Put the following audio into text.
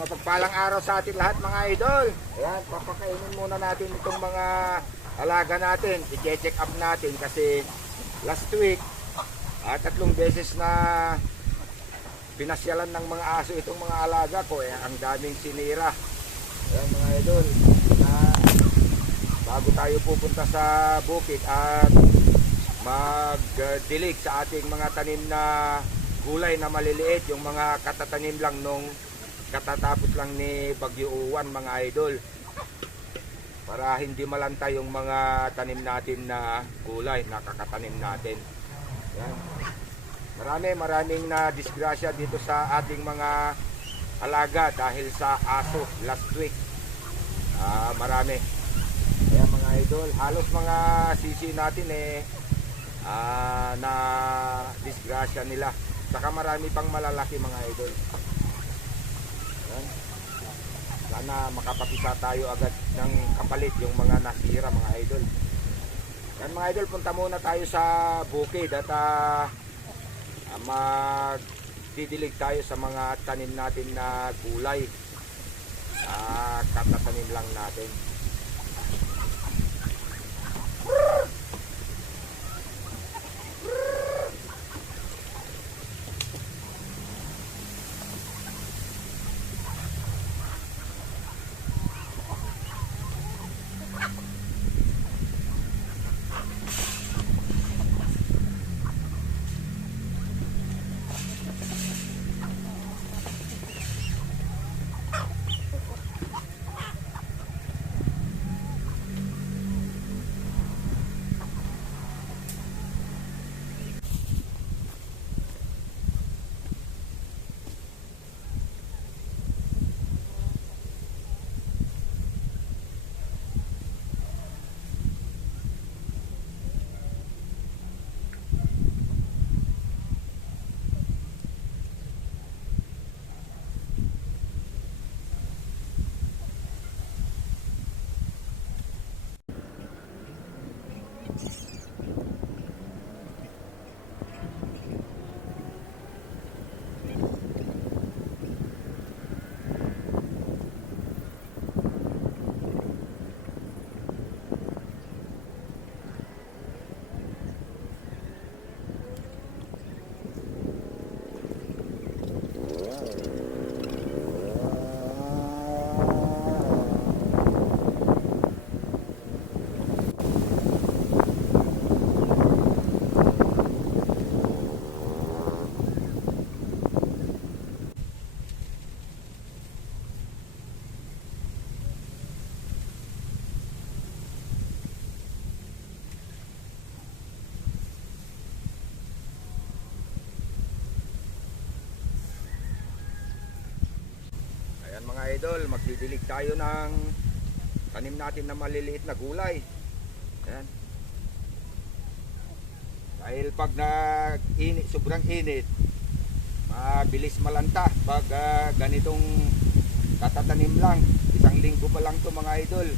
Mapagpalang araw sa atin lahat mga idol. Ayan, papakainin muna natin itong mga alaga natin. I-check up natin kasi last week, 3 beses na pinasyalan ng mga aso itong mga alaga ko. Ang daming sinira. Ayan mga idol, bago tayo pupunta sa bukid at magdilig sa ating mga tanim na gulay na maliliit, yung mga katatanim lang nung katatapos lang ni Bagyo Uwan mga idol, para hindi malanta yung mga tanim natin na gulay na kakatanim natin. Yan. Maraming na disgrasya dito sa ating mga alaga dahil sa aso last week. Marami. Ayan mga idol, halos mga sisi natin na disgrasya nila. Saka marami pang malalaki mga idol. Yan. Sana makapakita tayo agad ng kapalit yung mga nasira mga idol. Yan mga idol, punta muna tayo sa bukid at magdidilig tayo sa mga tanim natin na gulay. Katatanim lang natin. Mga idol, magdidilig tayo ng tanim natin na maliliit na gulay. Ayan. Dahil pag nag-init, sobrang init, mabilis malanta pag ganitong katatanim lang. 1 linggo pa lang to mga idol.